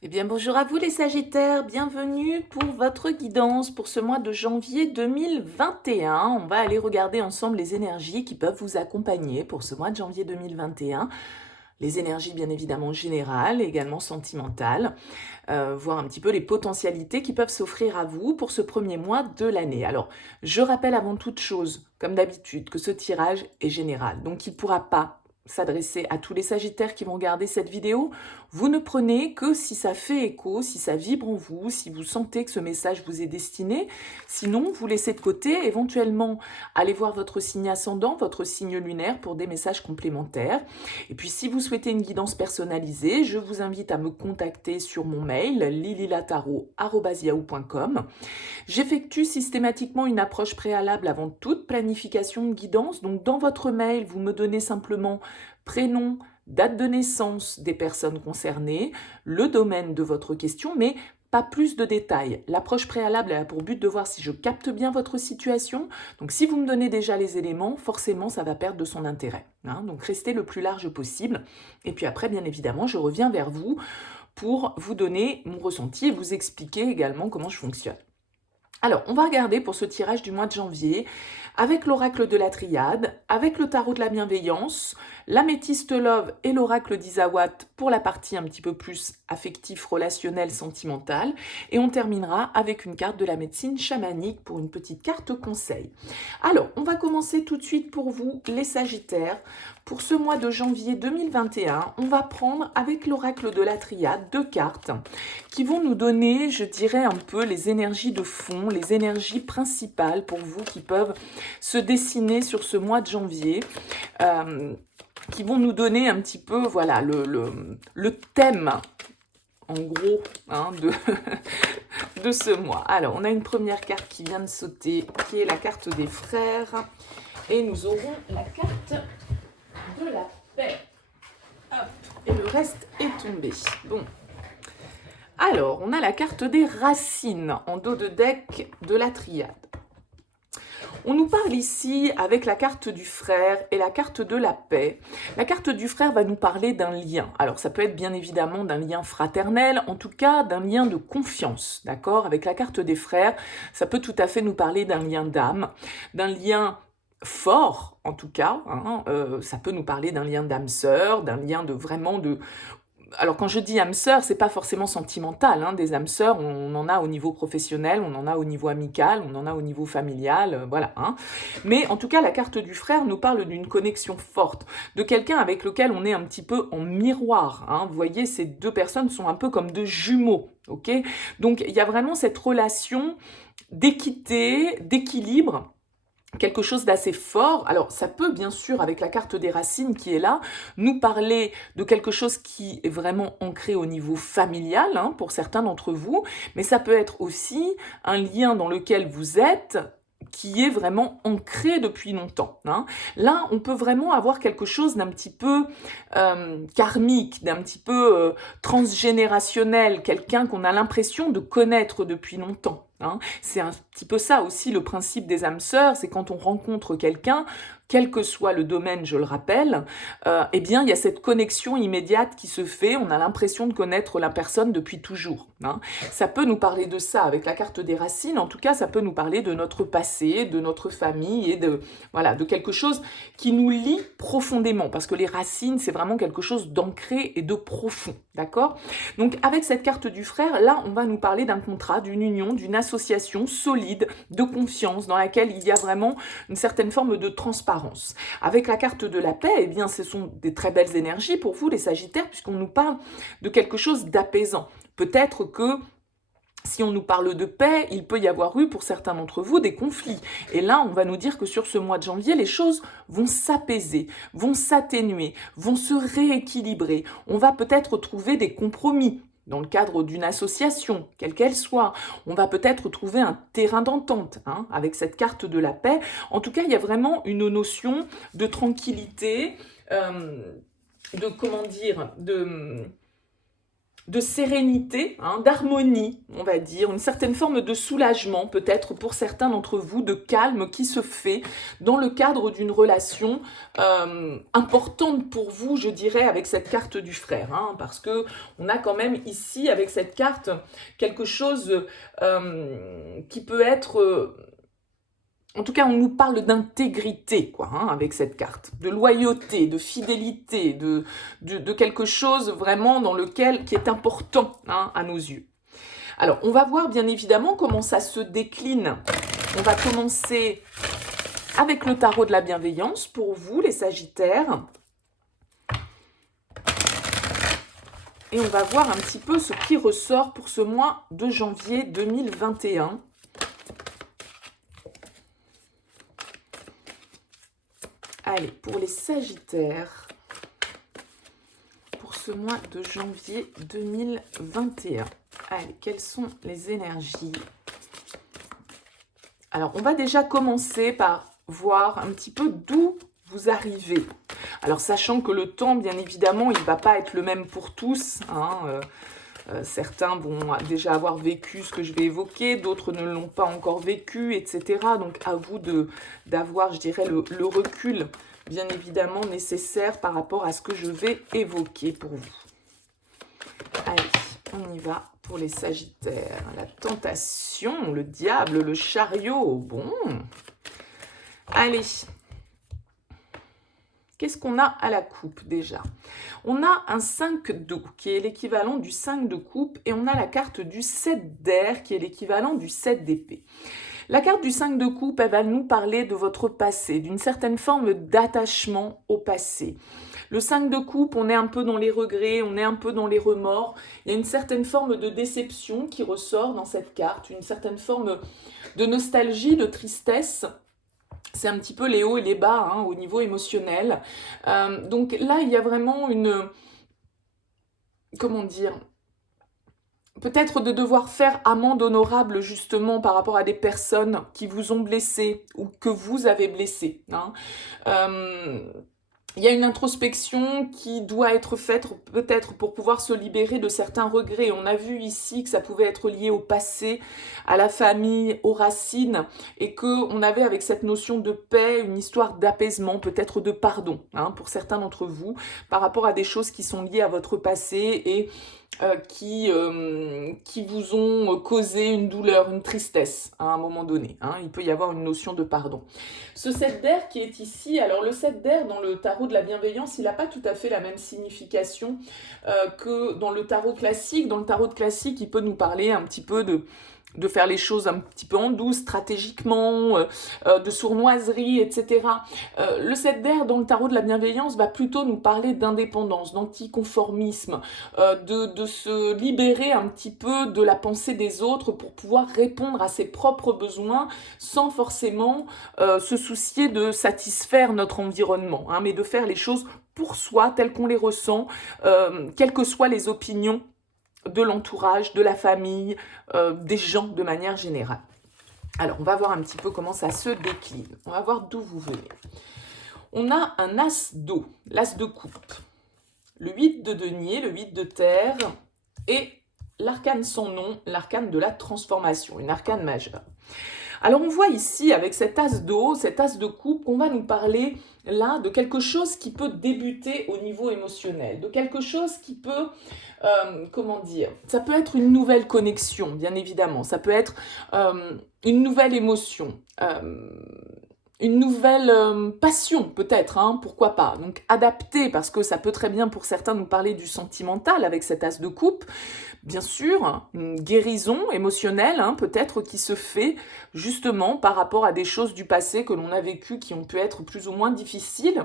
Eh bien, bonjour à vous les Sagittaires, bienvenue pour votre guidance pour ce mois de janvier 2021. On va aller regarder ensemble les énergies qui peuvent vous accompagner pour ce mois de janvier 2021. Les énergies bien évidemment générales, également sentimentales, voir un petit peu les potentialités qui peuvent s'offrir à vous pour ce premier mois de l'année. Alors, je rappelle avant toute chose, comme d'habitude, que ce tirage est général, donc il ne pourra pas s'adresser à tous les Sagittaires qui vont regarder cette vidéo. Vous ne prenez que si ça fait écho, si ça vibre en vous, si vous sentez que ce message vous est destiné. Sinon, vous laissez de côté, éventuellement, allez voir votre signe ascendant, votre signe lunaire pour des messages complémentaires. Et puis, si vous souhaitez une guidance personnalisée, je vous invite à me contacter sur mon mail lililataro@yahoo.com. J'effectue systématiquement une approche préalable avant toute planification de guidance. Donc, dans votre mail, vous me donnez simplement prénom, date de naissance des personnes concernées, le domaine de votre question, mais pas plus de détails. L'approche préalable a pour but de voir si je capte bien votre situation. Donc si vous me donnez déjà les éléments, forcément ça va perdre de son intérêt. Donc restez le plus large possible. Et puis après, bien évidemment, je reviens vers vous pour vous donner mon ressenti et vous expliquer également comment je fonctionne. Alors, on va regarder pour ce tirage du mois de janvier avec l'oracle de la triade, avec le tarot de la bienveillance, l'améthyste love et l'oracle d'Isawat pour la partie un petit peu plus affectif, relationnel, sentimental. Et on terminera avec une carte de la médecine chamanique pour une petite carte conseil. Alors, on va commencer tout de suite pour vous, les Sagittaires. Pour ce mois de janvier 2021, on va prendre avec l'oracle de la triade 2 cartes qui vont nous donner, je dirais, un peu les énergies de fond, les énergies principales pour vous qui peuvent se dessiner sur ce mois de janvier, qui vont nous donner un petit peu, voilà, le thème, en gros, de ce mois. Alors, on a une première carte qui vient de sauter, qui est la carte des frères, et nous aurons la carte de la paix. Hop, et le reste est tombé. Bon. Alors, on a la carte des racines en dos de deck de la triade. On nous parle ici avec la carte du frère et la carte de la paix. La carte du frère va nous parler d'un lien. Alors, ça peut être bien évidemment d'un lien fraternel, en tout cas d'un lien de confiance, d'accord? Avec la carte des frères, ça peut tout à fait nous parler d'un lien d'âme, d'un lien fort, en tout cas. Ça peut nous parler d'un lien d'âme-sœur, d'un lien de vraiment de... Alors quand je dis âme sœur, c'est pas forcément sentimental. Des âmes sœurs, on en a au niveau professionnel, on en a au niveau amical, on en a au niveau familial, voilà. Mais en tout cas, la carte du frère nous parle d'une connexion forte, de quelqu'un avec lequel on est un petit peu en miroir. Vous voyez, ces deux personnes sont un peu comme deux jumeaux, ok? Donc il y a vraiment cette relation d'équité, d'équilibre, quelque chose d'assez fort. Alors ça peut bien sûr, avec la carte des racines qui est là, nous parler de quelque chose qui est vraiment ancré au niveau familial, pour certains d'entre vous, mais ça peut être aussi un lien dans lequel vous êtes qui est vraiment ancré depuis longtemps. Là, on peut vraiment avoir quelque chose d'un petit peu karmique, d'un petit peu transgénérationnel, quelqu'un qu'on a l'impression de connaître depuis longtemps. C'est un petit peu ça aussi le principe des âmes sœurs, c'est quand on rencontre quelqu'un, quel que soit le domaine, je le rappelle, eh bien il y a cette connexion immédiate qui se fait, on a l'impression de connaître la personne depuis toujours. Ça peut nous parler de ça avec la carte des racines, en tout cas ça peut nous parler de notre passé, de notre famille et de quelque chose qui nous lie profondément, parce que les racines c'est vraiment quelque chose d'ancré et de profond, d'accord? Donc avec cette carte du frère, là on va nous parler d'un contrat, d'une union, d'une association solide, de confiance, dans laquelle il y a vraiment une certaine forme de transparence. Avec la carte de la paix, eh bien ce sont des très belles énergies pour vous les Sagittaires, puisqu'on nous parle de quelque chose d'apaisant. Peut-être que si on nous parle de paix, il peut y avoir eu pour certains d'entre vous des conflits. Et là, on va nous dire que sur ce mois de janvier, les choses vont s'apaiser, vont s'atténuer, vont se rééquilibrer. On va peut-être trouver des compromis dans le cadre d'une association, quelle qu'elle soit. On va peut-être trouver un terrain d'entente avec cette carte de la paix. En tout cas, il y a vraiment une notion de tranquillité, de sérénité, hein, d'harmonie, on va dire, une certaine forme de soulagement peut-être pour certains d'entre vous, de calme qui se fait dans le cadre d'une relation importante pour vous, je dirais, avec cette carte du frère, hein, parce que on a quand même ici, avec cette carte, quelque chose qui peut être... en tout cas, on nous parle d'intégrité, quoi, hein, avec cette carte, de loyauté, de fidélité, de quelque chose vraiment qui est important, hein, à nos yeux. Alors, on va voir bien évidemment comment ça se décline. On va commencer avec le tarot de la bienveillance pour vous, les Sagittaires. Et on va voir un petit peu ce qui ressort pour ce mois de janvier 2021. Allez, pour les Sagittaires, pour ce mois de janvier 2021. Allez, quelles sont les énergies? Alors, on va déjà commencer par voir un petit peu d'où vous arrivez. Alors, sachant que le temps, bien évidemment, il ne va pas être le même pour tous, hein, certains vont déjà avoir vécu ce que je vais évoquer, d'autres ne l'ont pas encore vécu, etc. Donc, à vous d'avoir, je dirais, le recul, bien évidemment, nécessaire par rapport à ce que je vais évoquer pour vous. Allez, on y va pour les Sagittaires. La tentation, le diable, le chariot, bon. Allez. Qu'est-ce qu'on a à la coupe déjà? On a un 5 d'eau qui est l'équivalent du 5 de coupe et on a la carte du 7 d'air qui est l'équivalent du 7 d'épée. La carte du 5 de coupe, elle va nous parler de votre passé, d'une certaine forme d'attachement au passé. Le 5 de coupe, on est un peu dans les regrets, on est un peu dans les remords. Il y a une certaine forme de déception qui ressort dans cette carte, une certaine forme de nostalgie, de tristesse. C'est un petit peu les hauts et les bas, hein, au niveau émotionnel. Donc là, il y a vraiment une... Comment dire? Peut-être de devoir faire amende honorable justement par rapport à des personnes qui vous ont blessé ou que vous avez blessé, hein. Il y a une introspection qui doit être faite peut-être pour pouvoir se libérer de certains regrets. On a vu ici que ça pouvait être lié au passé, à la famille, aux racines, et qu'on avait avec cette notion de paix une histoire d'apaisement, peut-être de pardon, hein, pour certains d'entre vous, par rapport à des choses qui sont liées à votre passé et qui vous ont causé une douleur, une tristesse à un moment donné, hein. Il peut y avoir une notion de pardon. Ce 7 d'air qui est ici, alors le 7 d'air dans le tarot de la bienveillance, il n'a pas tout à fait la même signification que dans le tarot classique. Dans le tarot classique, il peut nous parler un petit peu de faire les choses un petit peu en douce, stratégiquement, de sournoiserie, etc. Le 7 d'air dans le tarot de la bienveillance va plutôt nous parler d'indépendance, d'anticonformisme, de se libérer un petit peu de la pensée des autres pour pouvoir répondre à ses propres besoins sans forcément se soucier de satisfaire notre environnement, hein, mais de faire les choses pour soi, telles qu'on les ressent, quelles que soient les opinions de l'entourage, de la famille, des gens de manière générale. Alors, on va voir un petit peu comment ça se décline. On va voir d'où vous venez. On a un as d'eau, l'as de coupe, le 8 de denier, le 8 de terre et l'arcane sans nom, l'arcane de la transformation, une arcane majeure. Alors on voit ici avec cet as d'eau, cet as de coupe, qu'on va nous parler là de quelque chose qui peut débuter au niveau émotionnel, de quelque chose qui peut, comment dire, ça peut être une nouvelle connexion, bien évidemment, ça peut être une nouvelle émotion, une nouvelle passion peut-être, hein, pourquoi pas. Donc adapté, parce que ça peut très bien pour certains nous parler du sentimental avec cet as de coupe. Bien sûr, une guérison émotionnelle, hein, peut-être qui se fait justement par rapport à des choses du passé que l'on a vécues qui ont pu être plus ou moins difficiles.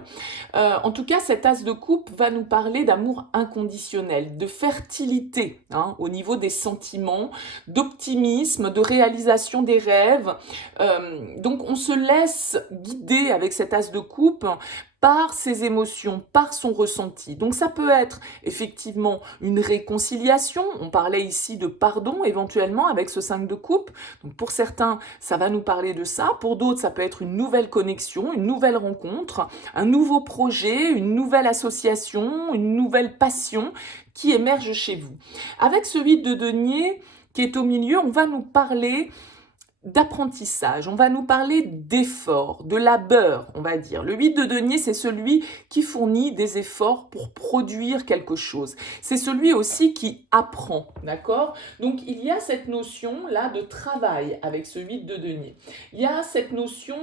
En tout cas, cet as de coupe va nous parler d'amour inconditionnel, de fertilité, hein, au niveau des sentiments, d'optimisme, de réalisation des rêves. Donc on se laisse guider avec cet as de coupe par ses émotions, par son ressenti. Donc ça peut être effectivement une réconciliation, on parlait ici de pardon éventuellement avec ce 5 de coupe, donc pour certains ça va nous parler de ça, pour d'autres ça peut être une nouvelle connexion, une nouvelle rencontre, un nouveau projet, une nouvelle association, une nouvelle passion qui émerge chez vous. Avec ce 8 de denier qui est au milieu, on va nous parler d'apprentissage, on va nous parler d'efforts, de labeur, on va dire. Le 8 de denier, c'est celui qui fournit des efforts pour produire quelque chose. C'est celui aussi qui apprend, d'accord? Donc, il y a cette notion-là de travail avec ce 8 de denier. Il y a cette notion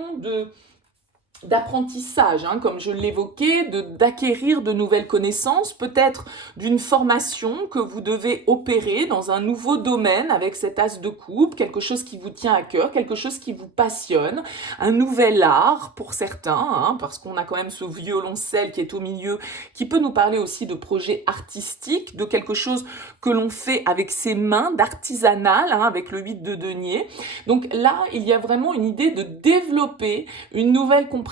d'apprentissage, comme je l'évoquais, d'acquérir de nouvelles connaissances, peut-être d'une formation que vous devez opérer dans un nouveau domaine avec cet as de coupe, quelque chose qui vous tient à cœur, quelque chose qui vous passionne, un nouvel art pour certains, parce qu'on a quand même ce violoncelle qui est au milieu, qui peut nous parler aussi de projets artistiques, de quelque chose que l'on fait avec ses mains, d'artisanal, avec le 8 de denier. Donc là, il y a vraiment une idée de développer une nouvelle compréhension,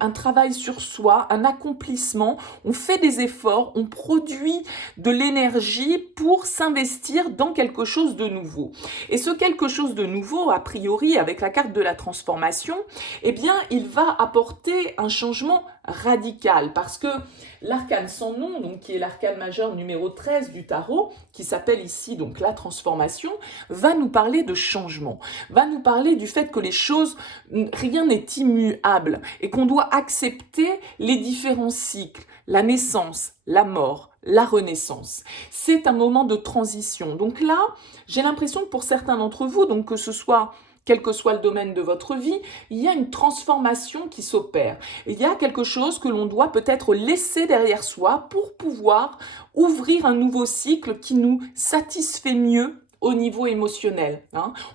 un travail sur soi, un accomplissement. On fait des efforts, on produit de l'énergie pour s'investir dans quelque chose de nouveau. Et ce quelque chose de nouveau, a priori, avec la carte de la transformation, eh bien, il va apporter un changement radical parce que l'arcane sans nom, donc qui est l'arcane majeur numéro 13 du tarot, qui s'appelle ici donc la transformation, va nous parler de changement, va nous parler du fait que les choses, rien n'est immuable et qu'on doit accepter les différents cycles, la naissance, la mort, la renaissance. C'est un moment de transition. Donc là, j'ai l'impression que pour certains d'entre vous, donc que ce soit quel que soit le domaine de votre vie, il y a une transformation qui s'opère. Il y a quelque chose que l'on doit peut-être laisser derrière soi pour pouvoir ouvrir un nouveau cycle qui nous satisfait mieux au niveau émotionnel.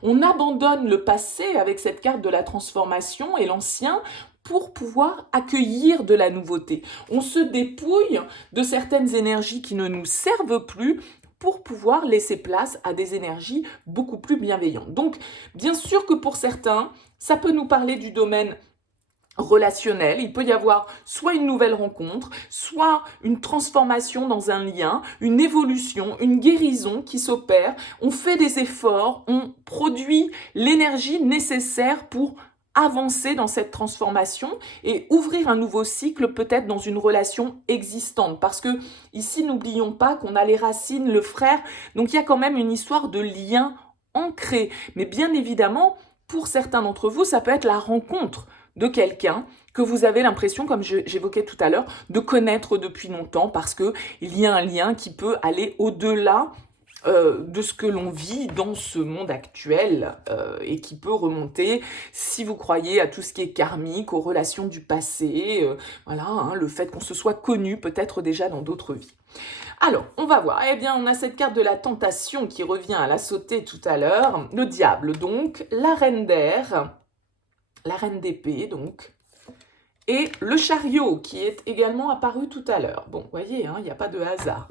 On abandonne le passé avec cette carte de la transformation et l'ancien pour pouvoir accueillir de la nouveauté. On se dépouille de certaines énergies qui ne nous servent plus pour pouvoir laisser place à des énergies beaucoup plus bienveillantes. Donc, bien sûr que pour certains, ça peut nous parler du domaine relationnel. Il peut y avoir soit une nouvelle rencontre, soit une transformation dans un lien, une évolution, une guérison qui s'opère. On fait des efforts, on produit l'énergie nécessaire pour avancer dans cette transformation et ouvrir un nouveau cycle peut-être dans une relation existante. Parce que ici, n'oublions pas qu'on a les racines, le frère, donc il y a quand même une histoire de lien ancré. Mais bien évidemment, pour certains d'entre vous, ça peut être la rencontre de quelqu'un que vous avez l'impression, comme j'évoquais tout à l'heure, de connaître depuis longtemps parce qu'il y a un lien qui peut aller au-delà de ce que l'on vit dans ce monde actuel et qui peut remonter, si vous croyez, à tout ce qui est karmique, aux relations du passé, le fait qu'on se soit connu peut-être déjà dans d'autres vies. Alors, on va voir. Eh bien, on a cette carte de la tentation qui revient à la sauter tout à l'heure. Le diable, donc, la reine d'air, la reine d'épée, donc, et le chariot qui est également apparu tout à l'heure. Bon, vous voyez, il n'y a pas de hasard.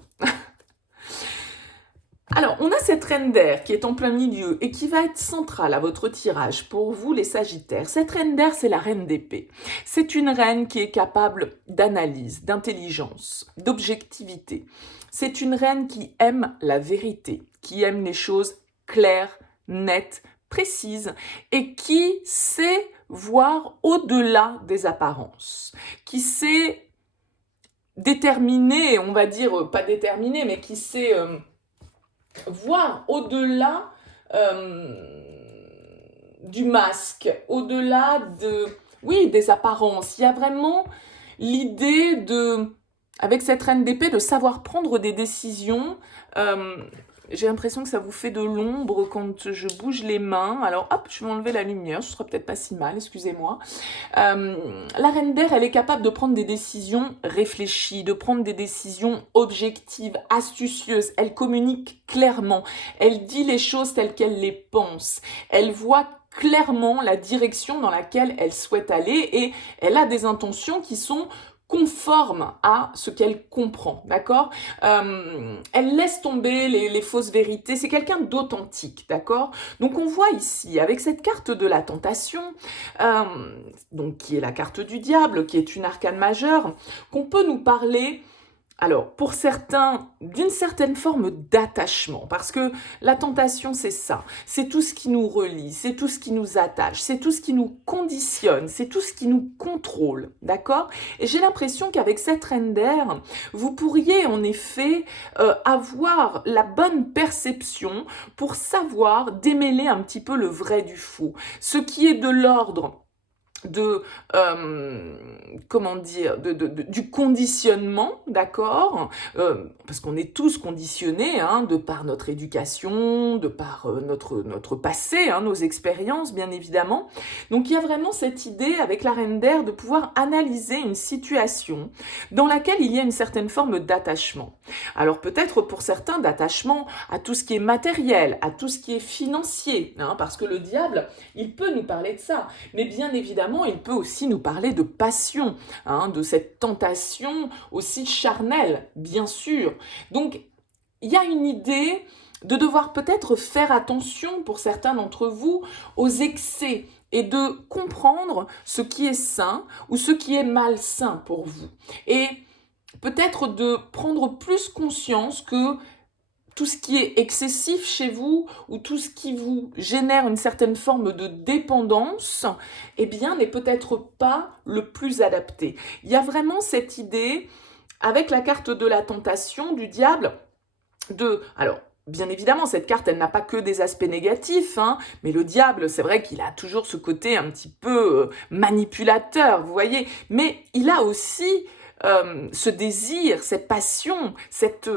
Alors, on a cette reine d'air qui est en plein milieu et qui va être centrale à votre tirage pour vous, les Sagittaires. Cette reine d'air, c'est la reine d'épée. C'est une reine qui est capable d'analyse, d'intelligence, d'objectivité. C'est une reine qui aime la vérité, qui aime les choses claires, nettes, précises et qui sait voir au-delà des apparences, qui sait déterminer, on va dire, pas déterminer, mais qui sait voir au-delà du masque, au-delà des apparences. Il y a vraiment l'idée avec cette reine d'épée, de savoir prendre des décisions. J'ai l'impression que ça vous fait de l'ombre quand je bouge les mains. Alors hop, je vais enlever la lumière, ce sera peut-être pas si mal, excusez-moi. La reine d'air, elle est capable de prendre des décisions réfléchies, de prendre des décisions objectives, astucieuses. Elle communique clairement, elle dit les choses telles qu'elle les pense. Elle voit clairement la direction dans laquelle elle souhaite aller et elle a des intentions qui sont conforme à ce qu'elle comprend, d'accord? Elle laisse tomber les fausses vérités, c'est quelqu'un d'authentique, d'accord? Donc on voit ici, avec cette carte de la tentation, donc qui est la carte du diable, qui est une arcane majeure, qu'on peut nous parler, alors, pour certains, d'une certaine forme d'attachement, parce que la tentation, c'est ça, c'est tout ce qui nous relie, c'est tout ce qui nous attache, c'est tout ce qui nous conditionne, c'est tout ce qui nous contrôle, d'accord? Et j'ai l'impression qu'avec cette reine d'air, vous pourriez en effet avoir la bonne perception pour savoir démêler un petit peu le vrai du faux, ce qui est de l'ordre de comment dire du conditionnement, d'accord, parce qu'on est tous conditionnés de par notre éducation, de par notre passé, nos expériences bien évidemment. Donc il y a vraiment cette idée avec la reine d'air de pouvoir analyser une situation dans laquelle il y a une certaine forme d'attachement. Alors peut-être pour certains d'attachement à tout ce qui est matériel, à tout ce qui est financier, parce que le diable, il peut nous parler de ça, mais bien évidemment il peut aussi nous parler de passion, de cette tentation aussi charnelle, bien sûr. Donc, il y a une idée de devoir peut-être faire attention, pour certains d'entre vous, aux excès et de comprendre ce qui est sain ou ce qui est malsain pour vous. Et peut-être de prendre plus conscience que tout ce qui est excessif chez vous ou tout ce qui vous génère une certaine forme de dépendance, eh bien, n'est peut-être pas le plus adapté. Il y a vraiment cette idée, avec la carte de la tentation du diable, alors, bien évidemment, cette carte, elle n'a pas que des aspects négatifs, mais le diable, c'est vrai qu'il a toujours ce côté un petit peu manipulateur, vous voyez, mais il a aussi ce désir, cette passion, cette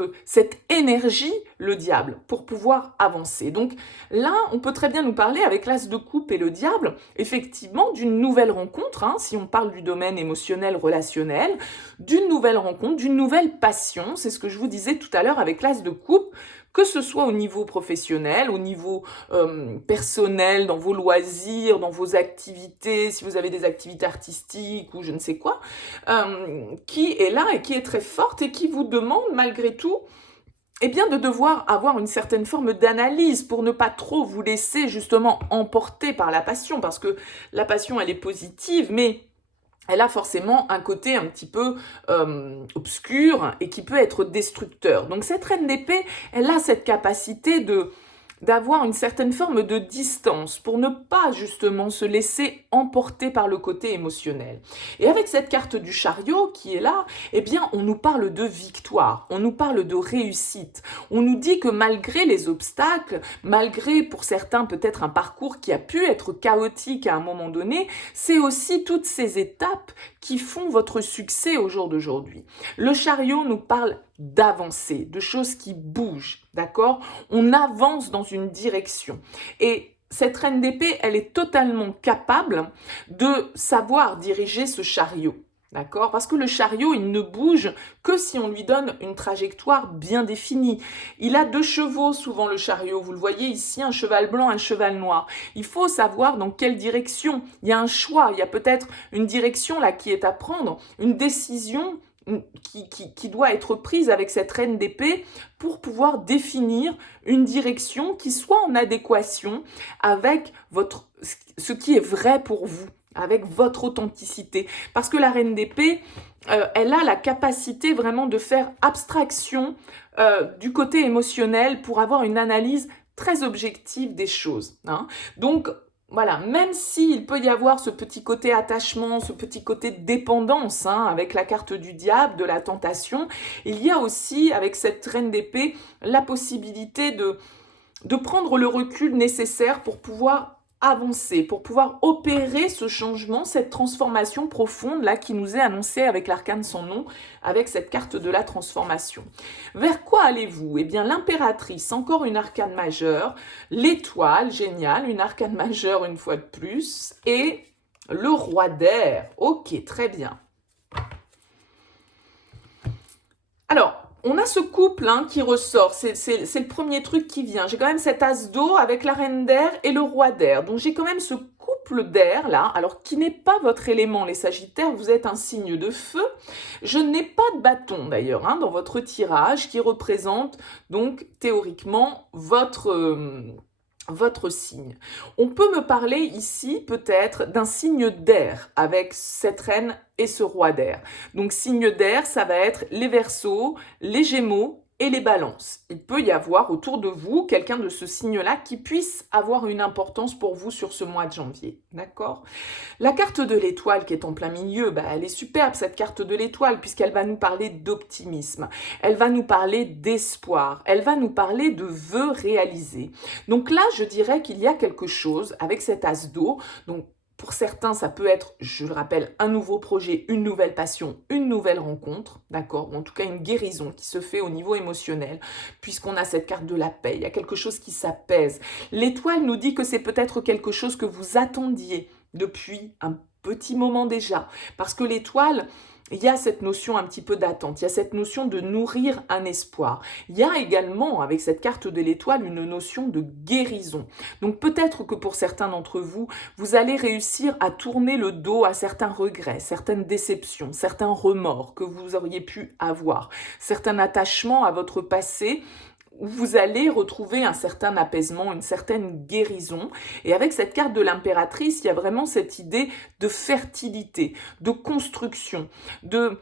énergie, le diable, pour pouvoir avancer. Donc là, on peut très bien nous parler avec l'as de coupe et le diable, effectivement, d'une nouvelle rencontre, si on parle du domaine émotionnel, relationnel, d'une nouvelle rencontre, d'une nouvelle passion, c'est ce que je vous disais tout à l'heure avec l'as de coupe, que ce soit au niveau professionnel, au niveau personnel, dans vos loisirs, dans vos activités, si vous avez des activités artistiques ou je ne sais quoi, qui est là et qui est très forte et qui vous demande malgré tout bien, de devoir avoir une certaine forme d'analyse pour ne pas trop vous laisser justement emporter par la passion, parce que la passion, elle est positive, mais elle a forcément un côté un petit peu obscur et qui peut être destructeur. Donc cette reine d'épée, elle a cette capacité d'avoir une certaine forme de distance pour ne pas justement se laisser emporter par le côté émotionnel. Et avec cette carte du chariot qui est là, eh bien on nous parle de victoire, on nous parle de réussite, on nous dit que malgré les obstacles, malgré pour certains peut-être un parcours qui a pu être chaotique à un moment donné, c'est aussi toutes ces étapes qui font votre succès au jour d'aujourd'hui. Le chariot nous parle d'avancer, de choses qui bougent, d'accord? On avance dans une direction. Et cette reine d'épée, elle est totalement capable de savoir diriger ce chariot. D'accord? Parce que le chariot, il ne bouge que si on lui donne une trajectoire bien définie. Il a 2 chevaux, souvent le chariot. Vous le voyez ici, un cheval blanc, un cheval noir. Il faut savoir dans quelle direction. Il y a un choix, il y a peut-être une direction là qui est à prendre, une décision qui doit être prise avec cette reine d'épée pour pouvoir définir une direction qui soit en adéquation avec ce qui est vrai pour vous, avec votre authenticité. Parce que la reine d'épée, elle a la capacité vraiment de faire abstraction du côté émotionnel pour avoir une analyse très objective des choses. Donc, voilà, même s'il peut y avoir ce petit côté attachement, ce petit côté dépendance, avec la carte du diable, de la tentation, il y a aussi, avec cette reine d'épée, la possibilité de prendre le recul nécessaire pour pouvoir avancer, pour pouvoir opérer ce changement, cette transformation profonde là qui nous est annoncée avec l'arcane sans nom, avec cette carte de la transformation. Vers quoi allez-vous? Eh bien l'impératrice, encore une arcane majeure, l'étoile, génial, une arcane majeure une fois de plus, et le roi d'air. Ok, très bien. Alors, on a ce couple hein, qui ressort, c'est le premier truc qui vient. J'ai quand même cet as d'eau avec la reine d'air et le roi d'air. Donc j'ai quand même ce couple d'air là, alors qui n'est pas votre élément, les Sagittaires, vous êtes un signe de feu. Je n'ai pas de bâton d'ailleurs hein, dans votre tirage qui représente donc théoriquement votre signe. On peut me parler ici peut-être d'un signe d'air avec cette reine et ce roi d'air. Donc signe d'air, ça va être les Verseaux, les Gémeaux et les Balances. Il peut y avoir autour de vous quelqu'un de ce signe-là qui puisse avoir une importance pour vous sur ce mois de janvier. D'accord ? La carte de l'étoile qui est en plein milieu, elle est superbe cette carte de l'étoile puisqu'elle va nous parler d'optimisme, elle va nous parler d'espoir, elle va nous parler de vœux réalisés. Donc là, je dirais qu'il y a quelque chose avec cet as d'eau. Donc pour certains, ça peut être, je le rappelle, un nouveau projet, une nouvelle passion, une nouvelle rencontre, d'accord ? Ou en tout cas une guérison qui se fait au niveau émotionnel, puisqu'on a cette carte de la paix, il y a quelque chose qui s'apaise. L'étoile nous dit que c'est peut-être quelque chose que vous attendiez depuis un petit moment déjà, parce que l'étoile, il y a cette notion un petit peu d'attente, il y a cette notion de nourrir un espoir. Il y a également, avec cette carte de l'étoile, une notion de guérison. Donc peut-être que pour certains d'entre vous, vous allez réussir à tourner le dos à certains regrets, certaines déceptions, certains remords que vous auriez pu avoir, certains attachements à votre passé, où vous allez retrouver un certain apaisement, une certaine guérison. Et avec cette carte de l'impératrice, il y a vraiment cette idée de fertilité, de construction, de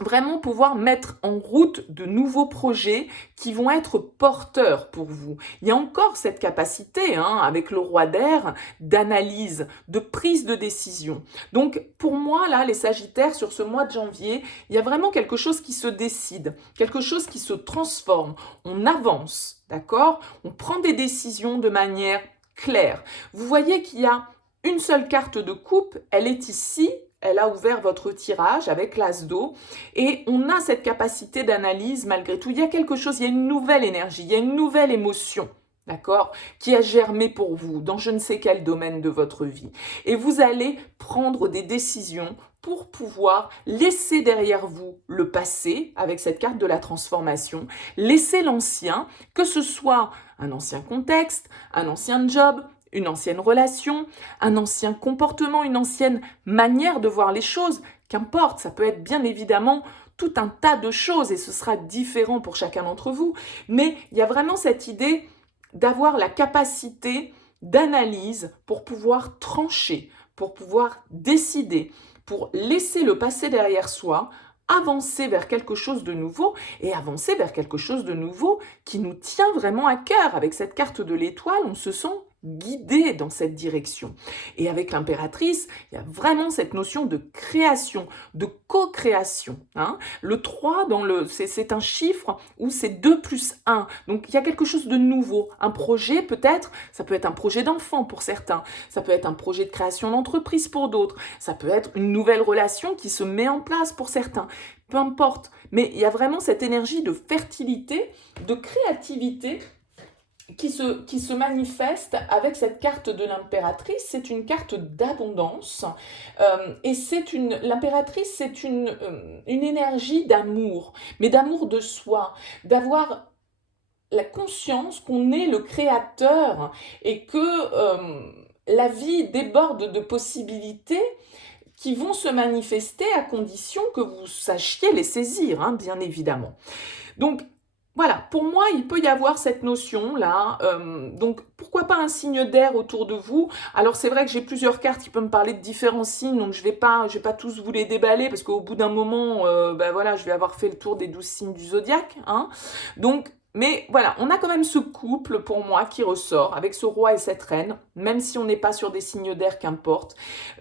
vraiment pouvoir mettre en route de nouveaux projets qui vont être porteurs pour vous. Il y a encore cette capacité, avec le roi d'air, d'analyse, de prise de décision. Donc, pour moi, là, les Sagittaires, sur ce mois de janvier, il y a vraiment quelque chose qui se décide, quelque chose qui se transforme. On avance, d'accord ? On prend des décisions de manière claire. Vous voyez qu'il y a une seule carte de coupe, elle est ici. Elle a ouvert votre tirage avec l'as d'eau et on a cette capacité d'analyse malgré tout. Il y a quelque chose, il y a une nouvelle énergie, il y a une nouvelle émotion, d'accord, qui a germé pour vous dans je ne sais quel domaine de votre vie. Et vous allez prendre des décisions pour pouvoir laisser derrière vous le passé avec cette carte de la transformation, laisser l'ancien, que ce soit un ancien contexte, un ancien job, une ancienne relation, un ancien comportement, une ancienne manière de voir les choses, qu'importe, ça peut être bien évidemment tout un tas de choses et ce sera différent pour chacun d'entre vous, mais il y a vraiment cette idée d'avoir la capacité d'analyse pour pouvoir trancher, pour pouvoir décider, pour laisser le passé derrière soi, avancer vers quelque chose de nouveau et avancer vers quelque chose de nouveau qui nous tient vraiment à cœur. Avec cette carte de l'étoile, on se sent guidé dans cette direction. Et avec l'impératrice, il y a vraiment cette notion de création, de co-création. Le 3, c'est un chiffre où c'est 2 plus 1. Donc il y a quelque chose de nouveau. Un projet peut-être, ça peut être un projet d'enfant pour certains, ça peut être un projet de création d'entreprise pour d'autres, ça peut être une nouvelle relation qui se met en place pour certains. Peu importe, mais il y a vraiment cette énergie de fertilité, de créativité qui se manifeste avec cette carte de l'impératrice. C'est une carte d'abondance et l'impératrice, c'est une énergie d'amour, mais d'amour de soi, d'avoir la conscience qu'on est le créateur et que la vie déborde de possibilités qui vont se manifester à condition que vous sachiez les saisir, bien évidemment. Donc, voilà, pour moi, il peut y avoir cette notion-là. Donc, pourquoi pas un signe d'air autour de vous? Alors, c'est vrai que j'ai plusieurs cartes qui peuvent me parler de différents signes, donc je vais pas tous vous les déballer, parce qu'au bout d'un moment, voilà, je vais avoir fait le tour des 12 signes du zodiaque. Donc, mais voilà, on a quand même ce couple, pour moi, qui ressort, avec ce roi et cette reine, même si on n'est pas sur des signes d'air, qu'importe.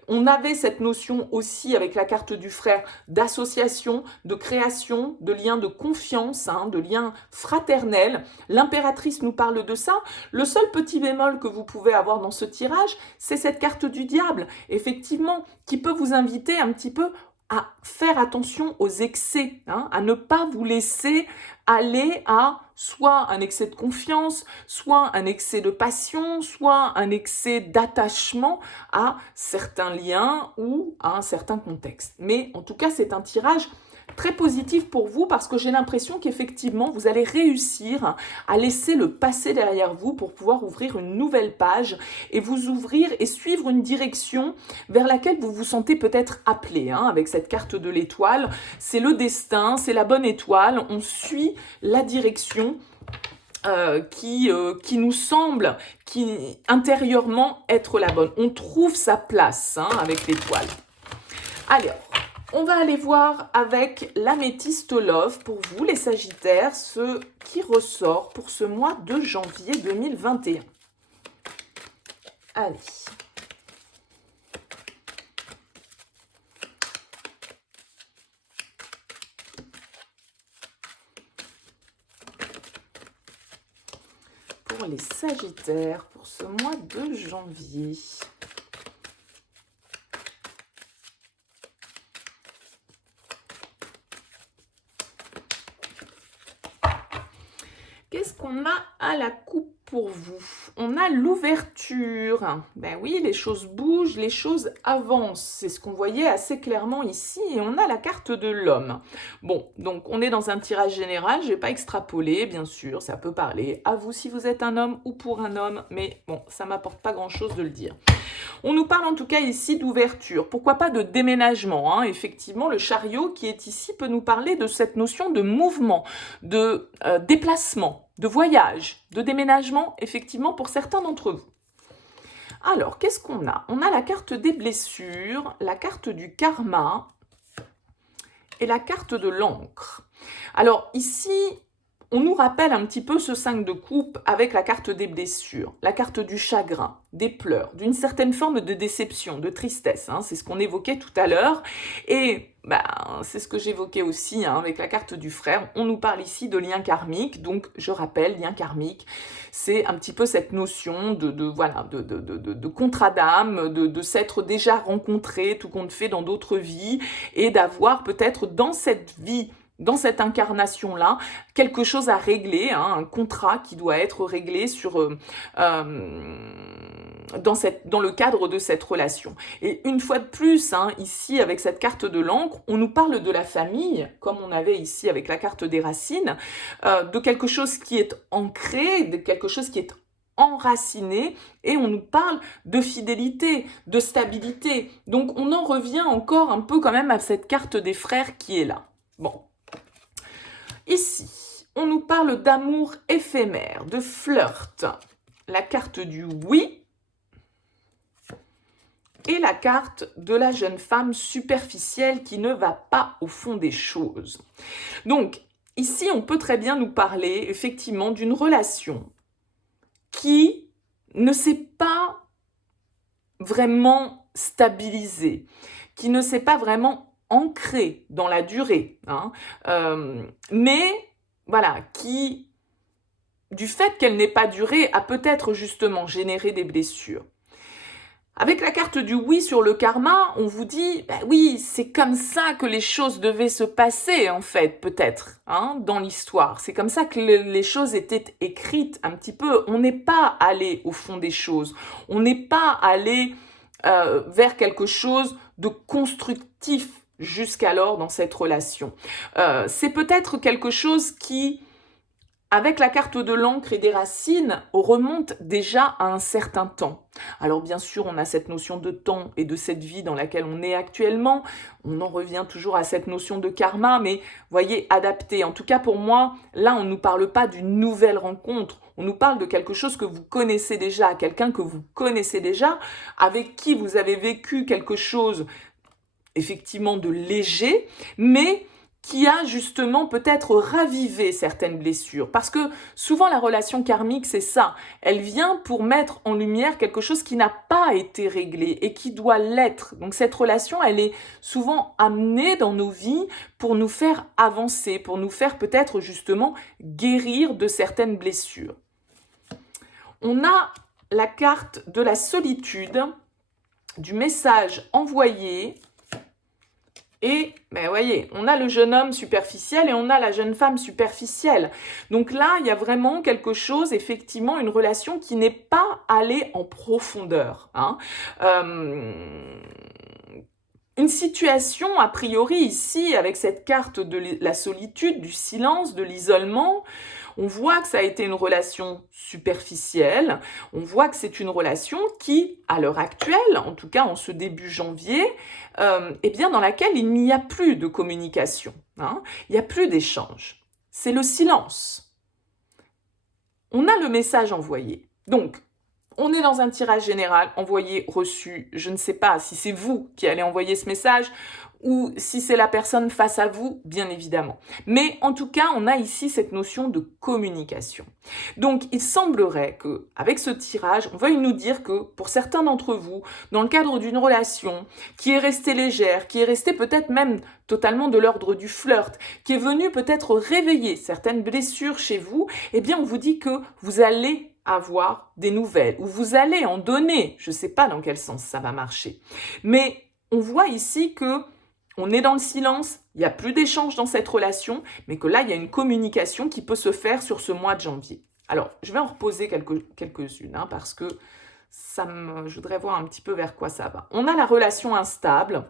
On avait cette notion aussi, avec la carte du frère, d'association, de création, de lien de confiance, de lien fraternel. L'impératrice nous parle de ça. Le seul petit bémol que vous pouvez avoir dans ce tirage, c'est cette carte du diable, effectivement, qui peut vous inviter un petit peu à faire attention aux excès, à ne pas vous laisser aller à soit un excès de confiance, soit un excès de passion, soit un excès d'attachement à certains liens ou à un certain contexte. Mais en tout cas, c'est un tirage très positive pour vous parce que j'ai l'impression qu'effectivement, vous allez réussir à laisser le passé derrière vous pour pouvoir ouvrir une nouvelle page et vous ouvrir et suivre une direction vers laquelle vous vous sentez peut-être appelé. Avec cette carte de l'étoile, c'est le destin, c'est la bonne étoile, on suit la direction qui nous semble intérieurement être la bonne. On trouve sa place avec l'étoile. Alors, on va aller voir avec l'améthyste love pour vous, les Sagittaires, ce qui ressort pour ce mois de janvier 2021. Allez. Pour les Sagittaires, pour ce mois de janvier. Qu'est-ce qu'on a à la coupe pour vous? On a l'ouverture. Ben oui, les choses bougent, les choses avancent. C'est ce qu'on voyait assez clairement ici. Et on a la carte de l'homme. Bon, donc on est dans un tirage général. Je ne vais pas extrapoler, bien sûr. Ça peut parler à vous si vous êtes un homme ou pour un homme. Mais bon, ça ne m'apporte pas grand-chose de le dire. On nous parle en tout cas ici d'ouverture. Pourquoi pas de déménagement, Effectivement, le chariot qui est ici peut nous parler de cette notion de mouvement, de déplacement, de voyage, de déménagement, effectivement, pour certains d'entre vous. Alors, qu'est-ce qu'on a? On a la carte des blessures, la carte du karma et la carte de l'encre. Alors, ici, on nous rappelle un petit peu ce 5 de coupe avec la carte des blessures, la carte du chagrin, des pleurs, d'une certaine forme de déception, de tristesse. C'est ce qu'on évoquait tout à l'heure. Et c'est ce que j'évoquais aussi avec la carte du frère. On nous parle ici de lien karmique. Donc, je rappelle, lien karmique, c'est un petit peu cette notion de contrat d'âme, de s'être déjà rencontré, tout compte fait dans d'autres vies, et d'avoir peut-être dans cette vie, dans cette incarnation-là, quelque chose à régler, un contrat qui doit être réglé dans le cadre de cette relation. Et une fois de plus, ici, avec cette carte de l'encre, on nous parle de la famille, comme on avait ici avec la carte des racines, de quelque chose qui est ancré, de quelque chose qui est enraciné, et on nous parle de fidélité, de stabilité. Donc, on en revient encore un peu quand même à cette carte des frères qui est là. Bon. Ici, on nous parle d'amour éphémère, de flirt, la carte du oui et la carte de la jeune femme superficielle qui ne va pas au fond des choses. Donc, ici, on peut très bien nous parler effectivement d'une relation qui ne s'est pas vraiment stabilisée, qui ne s'est pas vraiment ancrée dans la durée, mais voilà, qui, du fait qu'elle n'ait pas duré, a peut-être justement généré des blessures. Avec la carte du oui sur le karma, on vous dit, oui, c'est comme ça que les choses devaient se passer, en fait, peut-être, dans l'histoire. C'est comme ça que les choses étaient écrites un petit peu. On n'est pas allé au fond des choses. On n'est pas allé vers quelque chose de constructif jusqu'alors dans cette relation. C'est peut-être quelque chose qui, avec la carte de l'encre et des racines, remonte déjà à un certain temps. Alors bien sûr, on a cette notion de temps et de cette vie dans laquelle on est actuellement. On en revient toujours à cette notion de karma, mais voyez, adapté. En tout cas pour moi, là on ne nous parle pas d'une nouvelle rencontre. On nous parle de quelque chose que vous connaissez déjà, quelqu'un que vous connaissez déjà, avec qui vous avez vécu quelque chose effectivement de léger, mais qui a justement peut-être ravivé certaines blessures. Parce que souvent la relation karmique, c'est ça. Elle vient pour mettre en lumière quelque chose qui n'a pas été réglé et qui doit l'être. Donc cette relation, elle est souvent amenée dans nos vies pour nous faire avancer, pour nous faire peut-être justement guérir de certaines blessures. On a la carte de la solitude, du message envoyé. Et, voyez, on a le jeune homme superficiel et on a la jeune femme superficielle. Donc là, il y a vraiment quelque chose, effectivement, une relation qui n'est pas allée en profondeur. une situation, a priori, ici, avec cette carte de la solitude, du silence, de l'isolement, on voit que ça a été une relation superficielle, on voit que c'est une relation qui, à l'heure actuelle, en tout cas en ce début janvier, eh bien dans laquelle il n'y a plus de communication, hein, il n'y a plus d'échange. C'est le silence. On a le message envoyé. Donc, on est dans un tirage général, envoyé, reçu. Je ne sais pas si c'est vous qui allez envoyer ce message ou si c'est la personne face à vous, bien évidemment. Mais en tout cas, on a ici cette notion de communication. Donc, il semblerait qu'avec ce tirage, on veuille nous dire que pour certains d'entre vous, dans le cadre d'une relation qui est restée légère, qui est restée peut-être même totalement de l'ordre du flirt, qui est venue peut-être réveiller certaines blessures chez vous, eh bien, on vous dit que vous allez avoir des nouvelles, ou vous allez en donner. Je ne sais pas dans quel sens ça va marcher. Mais on voit ici que on est dans le silence, il n'y a plus d'échange dans cette relation, mais que là, il y a une communication qui peut se faire sur ce mois de janvier. Alors, je vais en reposer quelques-unes, hein, parce que je voudrais voir un petit peu vers quoi ça va. On a la relation instable,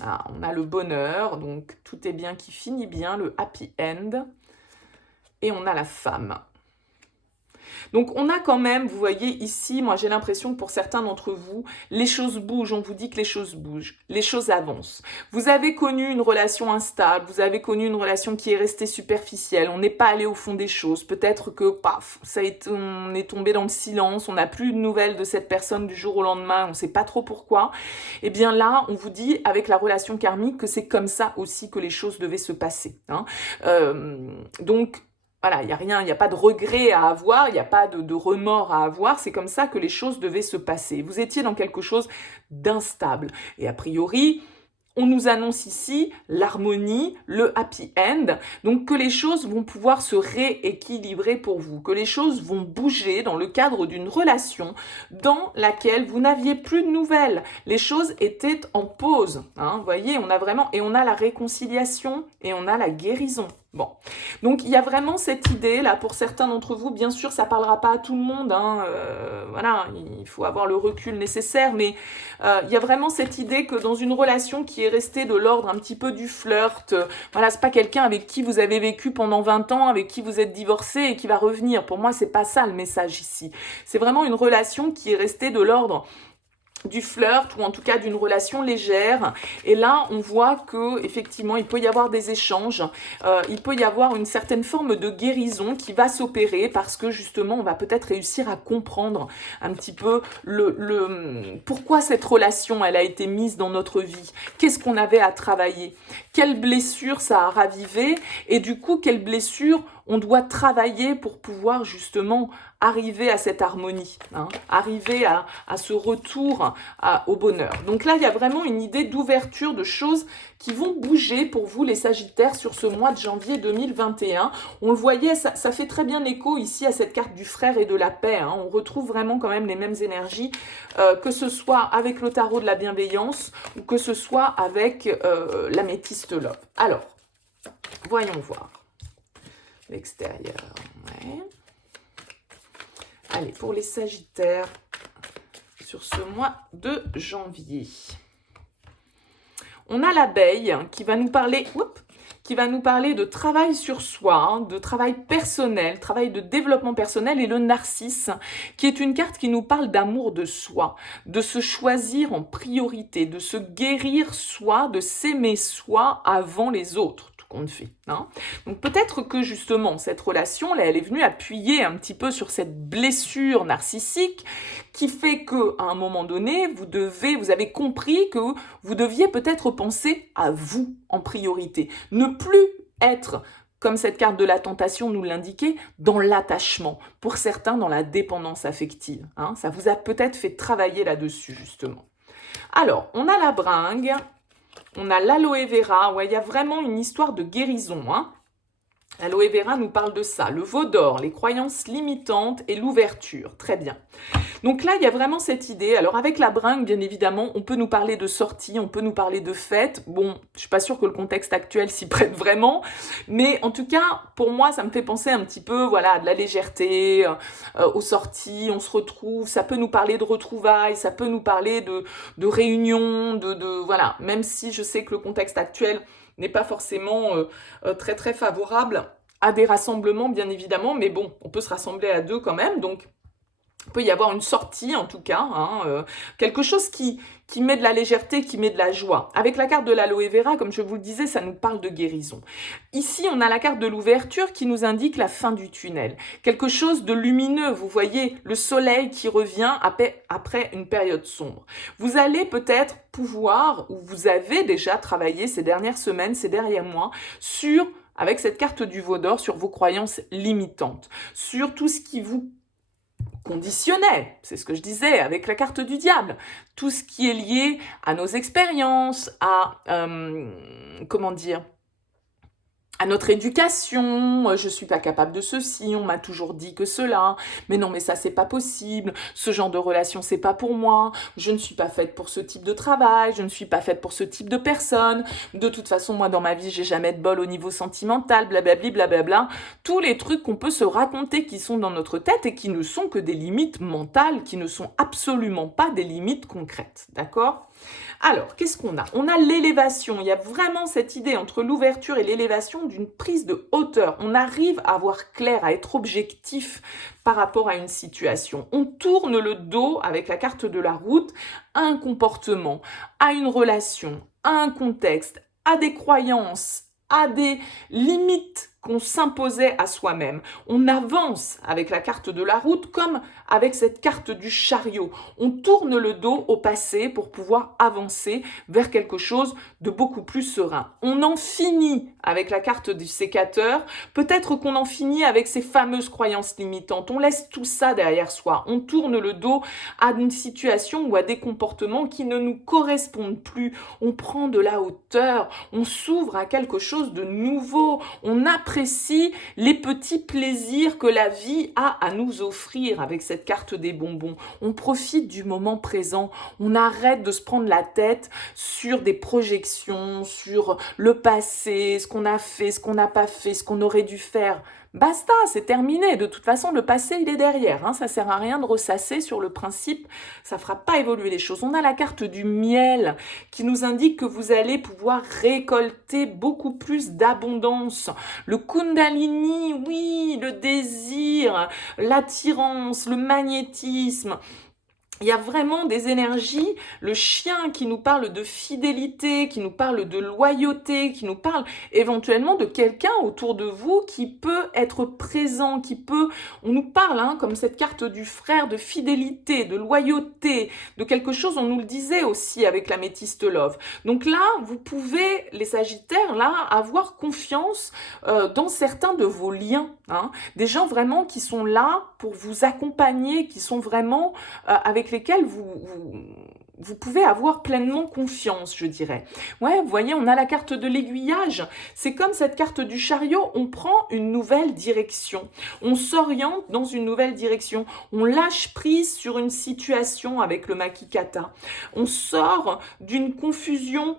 on a le bonheur, donc tout est bien qui finit bien, le happy end, et on a la femme. Donc on a quand même, vous voyez ici, moi j'ai l'impression que pour certains d'entre vous, les choses bougent, on vous dit que les choses bougent, les choses avancent. Vous avez connu une relation instable, vous avez connu une relation qui est restée superficielle, on n'est pas allé au fond des choses, peut-être que paf, on est tombé dans le silence, on n'a plus de nouvelles de cette personne du jour au lendemain, on ne sait pas trop pourquoi. Et bien là, on vous dit avec la relation karmique que c'est comme ça aussi que les choses devaient se passer, hein. Donc, voilà, il n'y a rien, il n'y a pas de regret à avoir, il n'y a pas de remords à avoir, c'est comme ça que les choses devaient se passer. Vous étiez dans quelque chose d'instable. Et a priori, on nous annonce ici l'harmonie, le happy end, donc que les choses vont pouvoir se rééquilibrer pour vous, que les choses vont bouger dans le cadre d'une relation dans laquelle vous n'aviez plus de nouvelles. Les choses étaient en pause, hein, vous voyez, on a vraiment, et on a la réconciliation et on a la guérison. Bon, donc il y a vraiment cette idée là pour certains d'entre vous, bien sûr ça parlera pas à tout le monde, hein, voilà, il faut avoir le recul nécessaire, mais il y a vraiment cette idée que dans une relation qui est restée de l'ordre un petit peu du flirt, voilà, c'est pas quelqu'un avec qui vous avez vécu pendant 20 ans, avec qui vous êtes divorcé et qui va revenir. Pour moi c'est pas ça le message ici, c'est vraiment une relation qui est restée de l'ordre du flirt ou en tout cas d'une relation légère, et là on voit que effectivement il peut y avoir des échanges, il peut y avoir une certaine forme de guérison qui va s'opérer parce que justement on va peut-être réussir à comprendre un petit peu pourquoi cette relation elle a été mise dans notre vie, qu'est-ce qu'on avait à travailler, quelle blessure ça a ravivé et du coup quelle blessure on doit travailler pour pouvoir justement arriver à cette harmonie, hein, arriver à ce retour au bonheur. Donc là, il y a vraiment une idée d'ouverture de choses qui vont bouger pour vous, les Sagittaires, sur ce mois de janvier 2021. On le voyait, ça fait très bien écho ici à cette carte du frère et de la paix, hein. On retrouve vraiment quand même les mêmes énergies, que ce soit avec le tarot de la bienveillance ou que ce soit avec l'améthyste love. Alors, voyons voir l'extérieur. Ouais. Allez, pour les Sagittaires, sur ce mois de janvier, on a l'abeille qui va nous parler, de travail sur soi, hein, de travail personnel, travail de développement personnel, et le narcisse, qui est une carte qui nous parle d'amour de soi, de se choisir en priorité, de se guérir soi, de s'aimer soi avant les autres. Qu'on fait, hein. Donc peut-être que justement cette relation là, elle est venue appuyer un petit peu sur cette blessure narcissique qui fait que à un moment donné vous avez compris que vous deviez peut-être penser à vous en priorité, ne plus être, comme cette carte de la tentation nous l'indiquait, dans l'attachement, pour certains dans la dépendance affective, hein. Ça vous a peut-être fait travailler là-dessus justement. Alors on a la bringue. On a l'aloe vera, ouais, il y a vraiment une histoire de guérison, hein. L'aloe vera nous parle de ça, le veau d'or, les croyances limitantes et l'ouverture. Très bien. Donc là, il y a vraiment cette idée. Alors avec la bringue, bien évidemment, on peut nous parler de sortie, on peut nous parler de fête. Bon, je suis pas sûre que le contexte actuel s'y prête vraiment, mais en tout cas, pour moi, ça me fait penser un petit peu, voilà, à de la légèreté, aux sorties, on se retrouve. Ça peut nous parler de retrouvailles, ça peut nous parler de réunions, voilà. Même si je sais que le contexte actuel n'est pas forcément très très favorable à des rassemblements, bien évidemment, mais bon, on peut se rassembler à deux quand même, donc il peut y avoir une sortie en tout cas, quelque chose qui met de la légèreté, qui met de la joie. Avec la carte de l'aloe vera, comme je vous le disais, ça nous parle de guérison. Ici, on a la carte de l'ouverture qui nous indique la fin du tunnel. Quelque chose de lumineux, vous voyez, le soleil qui revient après une période sombre. Vous allez peut-être pouvoir, ou vous avez déjà travaillé ces dernières semaines, ces derniers mois, avec cette carte du veau d'or, sur vos croyances limitantes, sur tout ce qui vous conditionnel, c'est ce que je disais avec la carte du diable, tout ce qui est lié à nos expériences, comment dire, à notre éducation, je suis pas capable de ceci, on m'a toujours dit que cela, mais non mais ça c'est pas possible, ce genre de relation c'est pas pour moi, je ne suis pas faite pour ce type de travail, je ne suis pas faite pour ce type de personne, de toute façon moi dans ma vie j'ai jamais de bol au niveau sentimental, blablabli, blablabla, tous les trucs qu'on peut se raconter qui sont dans notre tête et qui ne sont que des limites mentales, qui ne sont absolument pas des limites concrètes, d'accord ? Alors, qu'est-ce qu'on a? On a l'élévation. Il y a vraiment cette idée entre l'ouverture et l'élévation d'une prise de hauteur. On arrive à voir clair, à être objectif par rapport à une situation. On tourne le dos avec la carte de la route à un comportement, à une relation, à un contexte, à des croyances, à des limites qu'on s'imposait à soi-même. On avance avec la carte de la route comme avec cette carte du chariot. On tourne le dos au passé pour pouvoir avancer vers quelque chose de beaucoup plus serein. On en finit avec la carte du sécateur. Peut-être qu'on en finit avec ces fameuses croyances limitantes. On laisse tout ça derrière soi. On tourne le dos à une situation ou à des comportements qui ne nous correspondent plus. On prend de la hauteur. On s'ouvre à quelque chose de nouveau. On apprécie les petits plaisirs que la vie a à nous offrir avec cette carte des bonbons. On profite du moment présent. On arrête de se prendre la tête sur des projections, sur le passé, ce qu'on a fait, ce qu'on n'a pas fait, ce qu'on aurait dû faire. Basta, c'est terminé. De toute façon, le passé, il est derrière. Ça sert à rien de ressasser sur le principe. Ça fera pas évoluer les choses. On a la carte du miel qui nous indique que vous allez pouvoir récolter beaucoup plus d'abondance. Le kundalini, oui, le désir, l'attirance, le magnétisme. Il y a vraiment des énergies, le chien qui nous parle de fidélité, qui nous parle de loyauté, qui nous parle éventuellement de quelqu'un autour de vous qui peut être présent, on nous parle comme cette carte du frère de fidélité, de loyauté, de quelque chose, on nous le disait aussi avec l'améthyste love. Donc là, vous pouvez, les sagittaires, là, avoir confiance dans certains de vos liens, des gens vraiment qui sont là pour vous accompagner, qui sont vraiment avec lesquels vous pouvez avoir pleinement confiance, je dirais. Ouais, vous voyez, on a la carte de l'aiguillage. C'est comme cette carte du chariot, on prend une nouvelle direction. On s'oriente dans une nouvelle direction. On lâche prise sur une situation avec le Makikata. On sort d'une confusion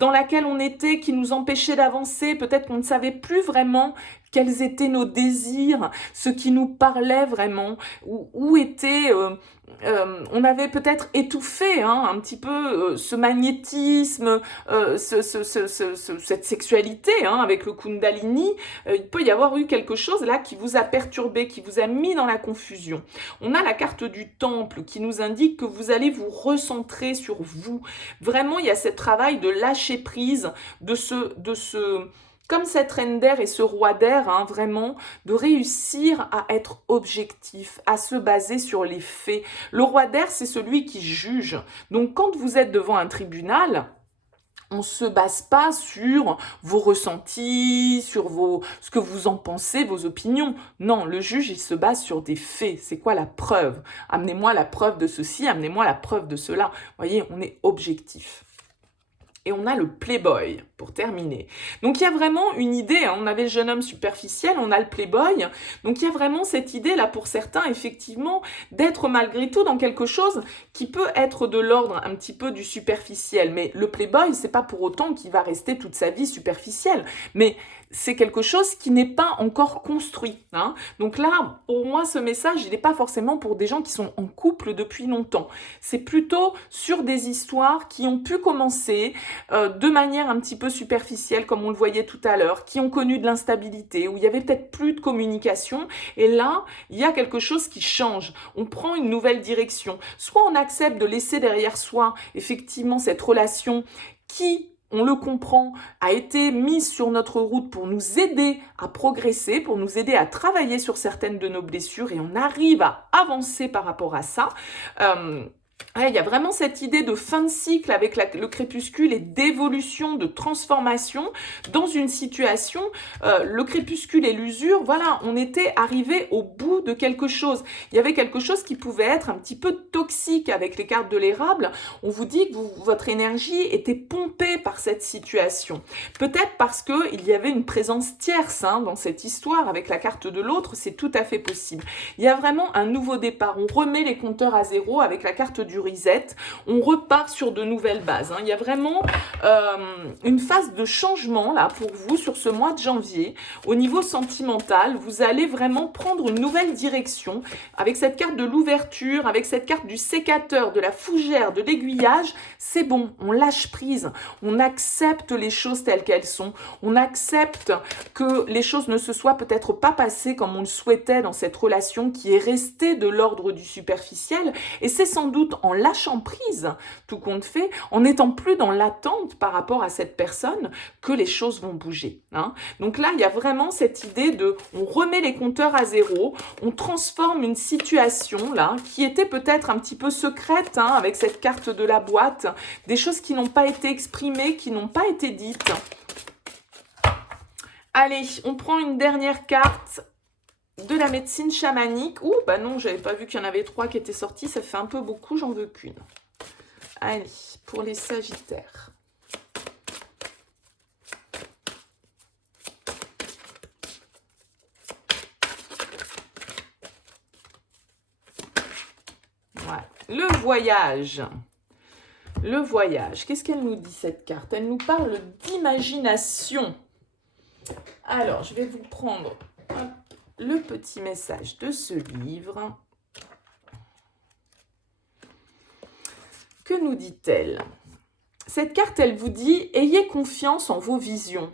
dans laquelle on était, qui nous empêchait d'avancer. Peut-être qu'on ne savait plus vraiment quels étaient nos désirs, ce qui nous parlait vraiment, où était... on avait peut-être étouffé un petit peu ce magnétisme, cette sexualité avec le Kundalini. Il peut y avoir eu quelque chose là qui vous a perturbé, qui vous a mis dans la confusion. On a la carte du temple qui nous indique que vous allez vous recentrer sur vous. Vraiment, il y a ce travail de lâcher prise, comme cette reine d'air et ce roi d'air, vraiment, de réussir à être objectif, à se baser sur les faits. Le roi d'air, c'est celui qui juge. Donc, quand vous êtes devant un tribunal, on ne se base pas sur vos ressentis, sur ce que vous en pensez, vos opinions. Non, le juge, il se base sur des faits. C'est quoi la preuve? Amenez-moi la preuve de ceci, amenez-moi la preuve de cela. Vous voyez, on est objectif. Et on a le playboy, pour terminer. Donc, il y a vraiment une idée, hein, on avait le jeune homme superficiel, on a le playboy. Donc, il y a vraiment cette idée-là, pour certains, effectivement, d'être malgré tout dans quelque chose qui peut être de l'ordre un petit peu du superficiel. Mais le playboy, c'est pas pour autant qu'il va rester toute sa vie superficiel. Mais c'est quelque chose qui n'est pas encore construit. Hein. Donc là, pour moi, ce message, il n'est pas forcément pour des gens qui sont en couple depuis longtemps. C'est plutôt sur des histoires qui ont pu commencer de manière un petit peu superficielle, comme on le voyait tout à l'heure, qui ont connu de l'instabilité, où il y avait peut-être plus de communication. Et là, il y a quelque chose qui change. On prend une nouvelle direction. Soit on accepte de laisser derrière soi, effectivement, cette relation qui, on le comprend, a été mise sur notre route pour nous aider à progresser, pour nous aider à travailler sur certaines de nos blessures, et on arrive à avancer par rapport à ça. Il y a vraiment cette idée de fin de cycle avec le crépuscule et d'évolution, de transformation dans une situation. Le crépuscule et l'usure, voilà, on était arrivé au bout de quelque chose. Il y avait quelque chose qui pouvait être un petit peu toxique avec les cartes de l'érable. On vous dit que votre énergie était pompée par cette situation. Peut-être parce qu'il y avait une présence tierce dans cette histoire avec la carte de l'autre, c'est tout à fait possible. Il y a vraiment un nouveau départ. On remet les compteurs à zéro avec la carte du reset, on repart sur de nouvelles bases. Il y a vraiment une phase de changement là pour vous sur ce mois de janvier. Au niveau sentimental, vous allez vraiment prendre une nouvelle direction avec cette carte de l'ouverture, avec cette carte du sécateur, de la fougère, de l'aiguillage. C'est bon, on lâche prise, on accepte les choses telles qu'elles sont, on accepte que les choses ne se soient peut-être pas passées comme on le souhaitait dans cette relation qui est restée de l'ordre du superficiel, et c'est sans doute en lâchant prise, tout compte fait, en n'étant plus dans l'attente par rapport à cette personne, que les choses vont bouger. Donc là, il y a vraiment cette idée de, on remet les compteurs à zéro, on transforme une situation là, qui était peut-être un petit peu secrète, avec cette carte de la boîte, des choses qui n'ont pas été exprimées, qui n'ont pas été dites. Allez, on prend une dernière carte de la médecine chamanique. Ouh, bah non, j'avais pas vu qu'il y en avait 3 qui étaient sortis. Ça fait un peu beaucoup, j'en veux qu'une. Allez, pour les sagittaires. Voilà. Le voyage. Le voyage. Qu'est-ce qu'elle nous dit, cette carte? Elle nous parle d'imagination. Alors, je vais vous prendre le petit message de ce livre. Que nous dit-elle? Cette carte, elle vous dit « Ayez confiance en vos visions.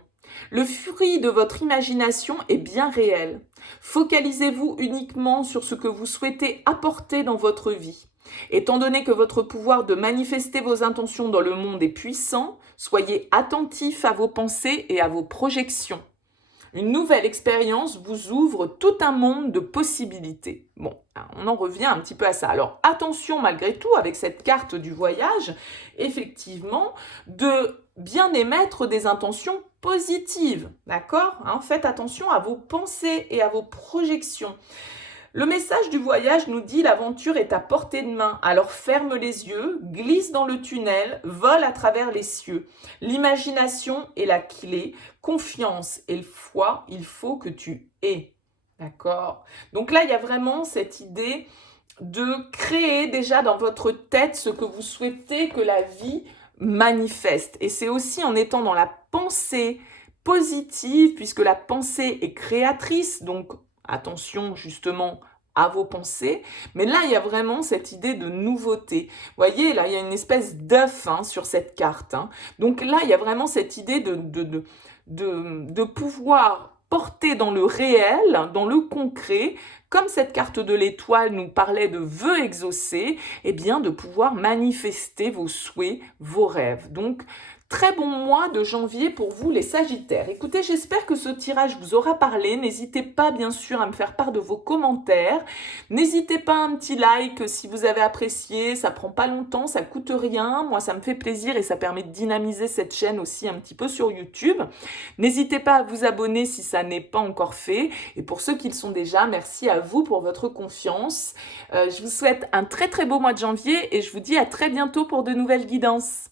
Le fruit de votre imagination est bien réel. Focalisez-vous uniquement sur ce que vous souhaitez apporter dans votre vie. Étant donné que votre pouvoir de manifester vos intentions dans le monde est puissant, soyez attentif à vos pensées et à vos projections. Une nouvelle expérience vous ouvre tout un monde de possibilités. » Bon, on en revient un petit peu à ça. Alors, attention malgré tout, avec cette carte du voyage, effectivement, de bien émettre des intentions positives, d'accord ? Faites attention à vos pensées et à vos projections. Le message du voyage nous dit « L'aventure est à portée de main, alors ferme les yeux, glisse dans le tunnel, vole à travers les cieux. L'imagination est la clé, confiance et foi, il faut que tu aies. » D'accord ? Donc là, il y a vraiment cette idée de créer déjà dans votre tête ce que vous souhaitez que la vie manifeste. Et c'est aussi en étant dans la pensée positive, puisque la pensée est créatrice, donc attention justement à vos pensées, mais là il y a vraiment cette idée de nouveauté. Vous voyez, là il y a une espèce d'œuf sur cette carte. Donc là il y a vraiment cette idée de pouvoir porter dans le réel, dans le concret, comme cette carte de l'étoile nous parlait de vœux exaucés, eh bien de pouvoir manifester vos souhaits, vos rêves. Donc, très bon mois de janvier pour vous les Sagittaires. Écoutez, j'espère que ce tirage vous aura parlé. N'hésitez pas bien sûr à me faire part de vos commentaires. N'hésitez pas à un petit like si vous avez apprécié. Ça prend pas longtemps, ça coûte rien. Moi, ça me fait plaisir et ça permet de dynamiser cette chaîne aussi un petit peu sur YouTube. N'hésitez pas à vous abonner si ça n'est pas encore fait. Et pour ceux qui le sont déjà, merci à vous pour votre confiance. Je vous souhaite un très très beau mois de janvier et je vous dis à très bientôt pour de nouvelles guidances.